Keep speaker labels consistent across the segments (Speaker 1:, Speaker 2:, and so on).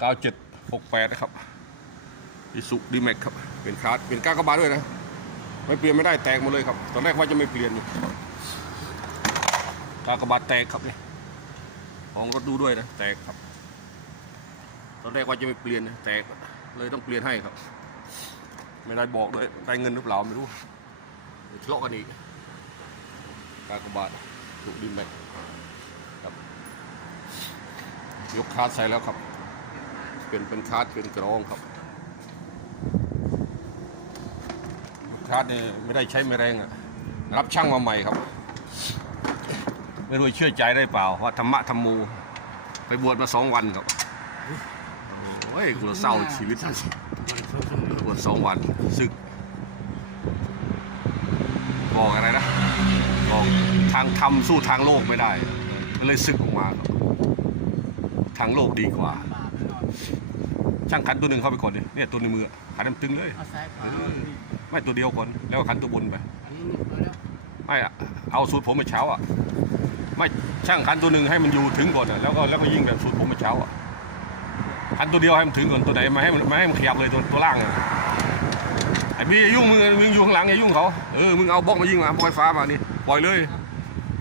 Speaker 1: 9768 นะครับอิสุดีแม็กครับ เป็นคาร์ดเป็นก้ากระบาด้วยนะ ไม่เปลี่ยนไม่ได้แตกหมดเลยครับ ตอนแรกว่าจะไม่เปลี่ยนอยู่กากระบาดแตกครับนี่ของรถดูด้วยนะ แตกครับ ตอนแรกว่าจะไม่เปลี่ยนนะแตกเลยต้องเปลี่ยนให้ครับ ไม่ได้บอกด้วยได้เงินหรือเปล่าไม่รู้เดี๋ยวทะเลาะกันอีกกากบาทถูกดินไปครับ ยกคาร์ดใส่แล้วครับ เป็นเป็นคาดเป็นกรองครับคาดเนี่ยไม่ได้ใช้ไม่แรงอะรับช่างมาใหม่ครับ ไม่รู้เชื่อใจได้เปล่าว่าธรรมะธรรมูไปบวชมาสองวันครับโอ้ยกูเศร้าชีวิตบวชสองวันศึกบอกอะไรนะบอกทางธรรมสู้ทางโลกไม่ได้ ก็เลยศึกออกมาครับทางโลกดีกว่า ช่างขันตัวหนึ่งเข้าไปก่อนดิเนี่ยตัวในมือขันมันตึงเลย
Speaker 2: เอาซ้ายขวา
Speaker 1: ไม่ตัวเดียวก่อนแล้วก็ขันตัวบนไป
Speaker 2: อันนี้เอาแล้ว
Speaker 1: ไม่อะเอาสูตรผมเมื่อเช้าอะไม่ช่างขันตัวหนึ่งให้มันอยู่ถึงก่อนอะแล้วก็แล้วก็ยิงแบบสูตรผมเมื่อเช้าอะขันตัวเดียวให้มันถึงก่อนตัวไหนไม่ให้มันไม่ให้มันขยับเลยตัวตัวล่างอะไอ้พี่อย่ายุ่งมึงมึงอยู่ข้างหลังอย่ายุ่งเขาเออมึงเอาบล็อกมายิงมาบล็อกไฟฟ้ามานี่ปล่อยเลย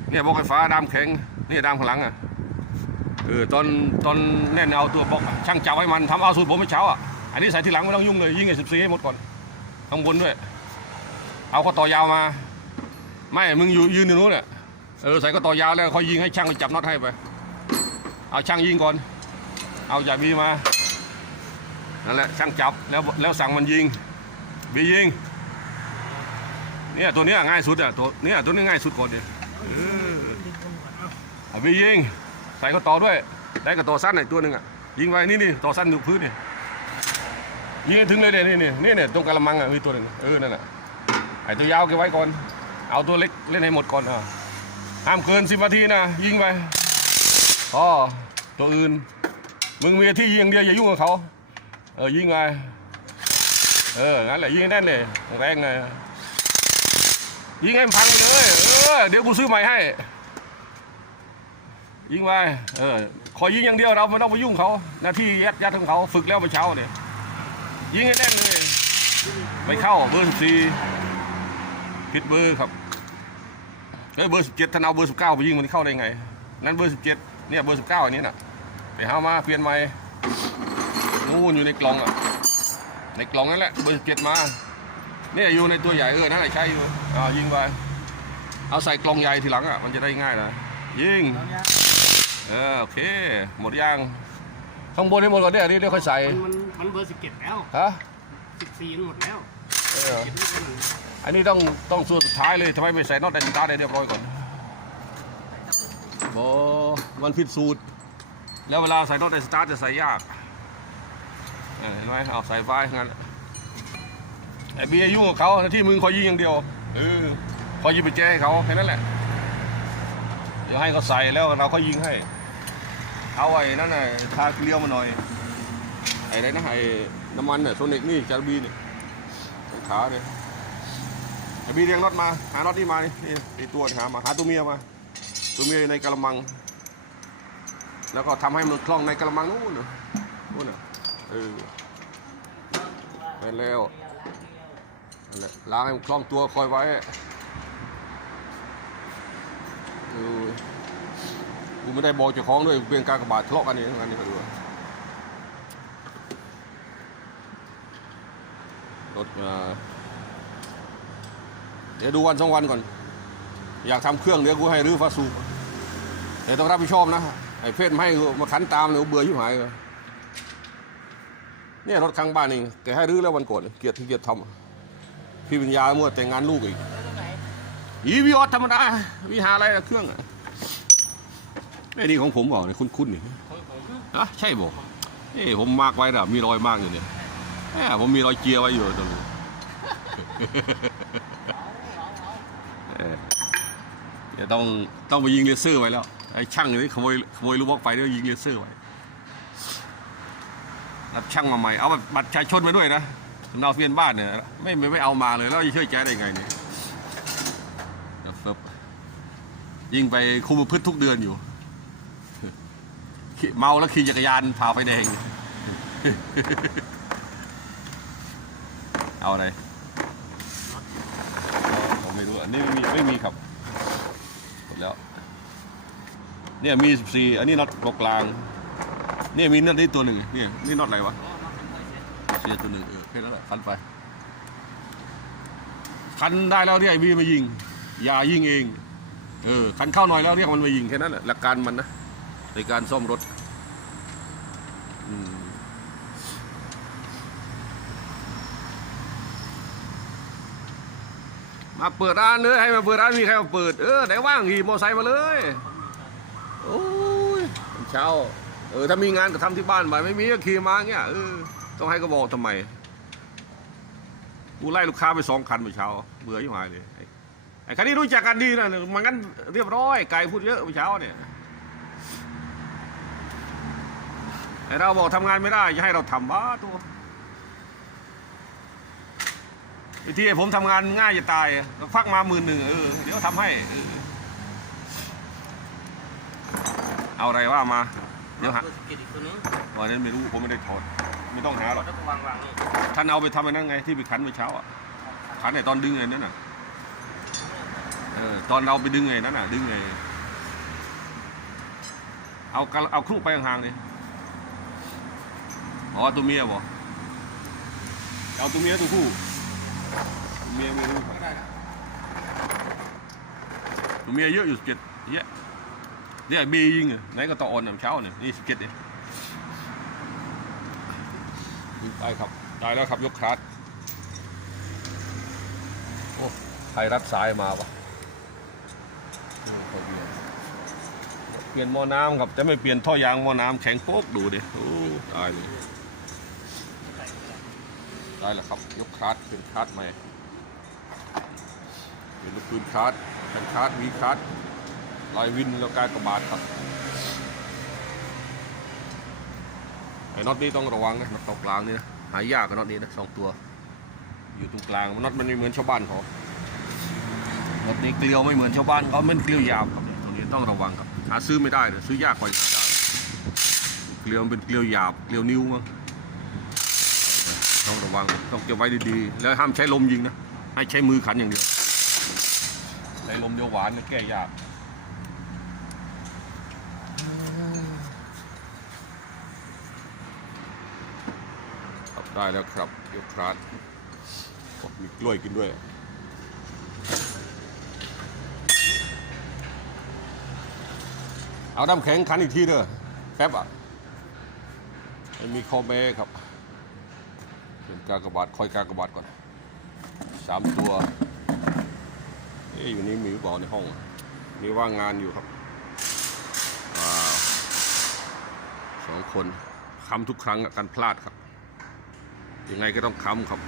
Speaker 1: เนี่ยบล็อกไฟฟ้าดามแข็งนี่ดามข้างหลังอะ เออตอนตอนแน่นเอาตัวบอกช่างจับให้มันทำเอาสูตรผมเมื่อเช้าอะอันนี้ใส่ทีหลังไม่ต้องยุ่งเลยยิงไอ้สิบสี่ให้หมดก่อนข้างบนด้วย เอาก็ต่อยาวมา ไม่มึงอยู่ยืนอยู่นู้นเนี่ยเออใส่ก็ต่อยาวแล้วคอยยิงให้ช่างไปจับน็อตให้ไปเอาช่างยิงก่อน เอาจ่าบีมานั่นแหละช่างจับแล้วแล้วสั่งมันยิงบียิงเนี่ยตัวเนี้ยง่ายสุดอะตัวเนี้ยตัวนี้ง่ายสุดก่อนดิเออเอาบียิง ใส่ก็ต่อด้วย ได้ก็ต่อสั้นหน่อยตัวหนึ่งอะยิงไปนี่นี่ต่อสั้นอยู่พื้นนี่ยิงถึงเลยเดี๋ยวนี่นี่นี่เนี่ยตรงกระมังอะมีตัวหนึ่งเออนั่นแหละไอ้ตัวยาวเก็บไว้ก่อน เอาตัวเล็กเล่นให้หมดก่อนอะห้ามเกินสิบนาทีนะยิงไปอ๋อตัวอื่น มึงมีที่ยิงเดียวอย่ายุ่งกับเขาเออยิงไปเอองั้นแหละยิงแน่นเลยแรงเลยยิงให้มันพังเลยเออเดี๋ยวกูซื้อใหม่ให้ ยิงไปเออขอยิงอย่างเดียวเราไม่ต้องไปยุ่งเขาหน้าที่ยัดยัดของเขาฝึกแล้วเมื่อเช้าเนี่ยยิงให้แน่นเลยไม่เข้าเบอร์สี่ผิดเบอร์ครับเอ้ยเบอร์สิบเจ็ดท่านเอาเบอร์สิบเก้าไปยิงมันเข้าได้ไง นั้นเบอร์สิบเจ็ดเนี่ยเบอร์สิบเก้าอันนี้น่ะไปหามาเปลี่ยนใหม่นู่นอยู่ในกล่องอะในกล่องนั่นแหละเบอร์สิบเจ็ดมาเนี่ยอยู่ในตัวใหญ่เออนั่นแหละใช่อยู่อ่ายิงไปเอาใส่กล่องใหญ่ทีหลังอะมันจะได้ง่ายนะยิง
Speaker 2: เอายัง
Speaker 1: เออโอเค หมดยังข้างบนให้หมดก่อนเนี่ยนี่เดี๋ยวค่อยใส่
Speaker 2: มันมันมันเบอร์สิบเจ็ดแล้ว
Speaker 1: ฮะ
Speaker 2: สิบสี่หมดแล้ว
Speaker 1: เออ
Speaker 2: เจ็ดไม่เป็น
Speaker 1: อันนี้ต้องต้องส่วนสุดท้ายเลยทำไมไม่ใส่น็อตไดสตาร์ทให้เรียบร้อยก่อนบอมันผิดสูตร แล้วเวลาใส่น็อตไดสตาร์ทจะใส่ยากเออเห็นไหมเอาใส่ไฟงั้นไอ้เบียร์ยุ่งกับเขาหน้าที่มึงคอยยิงอย่างเดียวเออคอยยิงไปแจ้ให้เขาแค่นั้นแหละเดี๋ยวให้เขาใส่แล้วเราก็ยิงให้ เอาไอ้นั่นน่ะทาเกลียวมาหน่อย ไอ้ไรนะไอ้น้ำมันเนี่ยโซนิกนี่จาร์บีเนี่ยขาเนี่ยไอ้บีเรียงรถมา หารถนี่มานี่ไอ้ตัวหามาหาตัวเมียมา ตัวเมียในกระมัง แล้วก็ทำให้มันคล่องในกระมังนู่นน่ะนู่นน่ะเออไปแล้วนั่นแหละล้างให้มันคล่องตัวคอยไว้เออ กูไม่ได้บอกเจ้าของด้วยเป็นการกระบาดทะเลาะกันเองงานนี้ก็ดูว่ารถเดี๋ยวดูวันสองวันก่อน อยากทำเครื่องเดี๋ยวกูให้รื้อฟาสูบแต่ต้องรับผิดชอบนะไอ้เพศไม่ให้มาขันตามเลยเบื่อชิบหายเลยเนี่ยรถข้างบ้านนี่แกให้รื้อแล้ววันก่อนเกลียดที่เกลียดทำพี่ปัญญาเมื่อแต่งงานลูกอีกอีวีออสธรรมดาวิหาอะไรเครื่องอะ ไอ้นี่ของผมบอกเนี่ยคุ้นๆนี่ฮะใช่บอกเอ้ผมมากไว้นะมีรอยมากอยู่เนี่ยแหมผมมีรอยเจียไว้อยู่ตรงนี้เออเดี๋ยวต้องต้องไปยิงเลเซอร์ไว้แล้วไอ้ช่างนี่ขโมยขโมยลูกบอลไปเดี๋ยวยิงเลเซอร์ไว้รับช่างมาใหม่เอาบัตรประชาชนมาด้วยนะเนาทะเบียนบ้านเนี่ยไม่ไม่ไม่เอามาเลยแล้วจะเชื่อใจได้ไงเนี่ยยิงไปคุมพฤติทุกเดือนอยู่ เมาแล้วขี่จักรยานผ่าไฟแดง เอาอะไรผมไม่รู้อันนี้ไม่มีไม่มีครับหมดแล้ว เนี่ยมีสิบสี่อันนี้น็อตตัวกลาง เนี่ยมีน็อตนี่ตัวหนึ่งเนี่ยนี่น็อตอะไรวะเสียตัวหนึ่งเออแค่นั้นแหละคันไป คันได้แล้วเรียกไอ้บีมายิง อย่ายิงเอง เออ คันเข้าหน่อยแล้วเรียกมันมายิงแค่นั้นแหละหลักการมันนะ ในการซ่อมรถมาเปิดร้านเลยให้มาเปิดร้านมีใครมาเปิดเออไหนว่างขี่มอไซค์มาเลยโอ้ยเช้าเออถ้ามีงานก็ทำที่บ้านไปไม่มีก็ขี่มาเงี้ยเออต้องให้ก็บอกทำไมกูไล่ลูกค้าไปสองคันเมื่อเช้าเบื่อยิ่งหายเลยไอ้ไอ้คันนี้รู้จักกันดีนะมันงั้นเรียบร้อยไก่พูดเยอะเมื่อเช้าเนี่ย ไอ้เราบอกทำงานไม่ได้จะให้เราทำบ้าตัวไอ้ที่ไอ้ผมทำงานง่ายจะตายเราพักมาหมื่นหนึ่งเออเดี๋ยวทำให้เออเอาอะไรว่ามาเดี๋ยวหา
Speaker 2: เบอร์สิบเจ็ดอีกตัวนึง
Speaker 1: วันนั้นไม่รู้ผมไม่ได้ถอดไม่ต้องหาหรอก
Speaker 2: แล้วก็วางวางนี่
Speaker 1: ท่านเอาไปทำไอ้นั่นไงที่ไปขันเมื่อเช้าอะขันไอ้ตอนดึงไอ้นั่นน่ะเออตอนเราไปดึงไอ้นั่นน่ะดึงไอ้เอากระเอาครุไปห่างๆดิ อ๋อตัวเมียบ่เอาตัวเมียตัวผู้ตัวเมียไม่รู้ตัวเมียเยอะอยู่สิบเจ็ดเยอะเนี่ยบียิงอะไหนก็ต่ออ่อนอะเช้าเนี่ยนี่สิบเจ็ดเนี่ยยิงไปครับได้แล้วครับยกคลัดโอ้ใครรับสายมาวะโอ้เขาเปลี่ยนเปลี่ยนหม้อน้ำครับแต่ไม่เปลี่ยนท่อยางหม้อน้ำแข็งโป๊กดูดิโอ้ตายเลย ได้แล้วครับ ยกคลัดเป็นคลัดใหม่เป็นลูกปืนคลัดเป็นคลัดมีคลัดลายวินแล้วกายกระบาดครับไอ้น็อตนี้ต้องระวังนะน็อตตกกลางนี่นะหายากกับน็อตนี้นะสองตัว อยู่ตรงกลางน็อตมันไม่เหมือนชาวบ้านเขาน็อตนี้เกลียวไม่เหมือนชาวบ้านเขามันเกลียวยาวครับตรงนี้ต้องระวังครับหาซื้อไม่ได้เลยซื้อยากกว่าจะได้เกลียวเป็นเกลียวหยาบเกลียวนิ้วมั้ง ต้องระวังต้องเก็บไว้ดีๆ แล้วห้ามใช้ลมยิงนะ ให้ใช้มือขันอย่างเดียวใช้ลมเดียวหวานเนี่ยแก้ยากครับได้แล้วครับยกคราดโอ้มีกล้วยกินด้วยเอาน้ำแข็งขันอีกทีเด้อแป๊บอะไม่มีคอเมครับเป็น กากบาทคอยกากบาทก่อนสามตัวเอ๊อยู่นี่มีหรือเปล่าในห้อง มีว่างงานอยู่ครับสองคนค้ำทุกครั้งกันพลาดครับยังไงก็ต้องค้ำครับ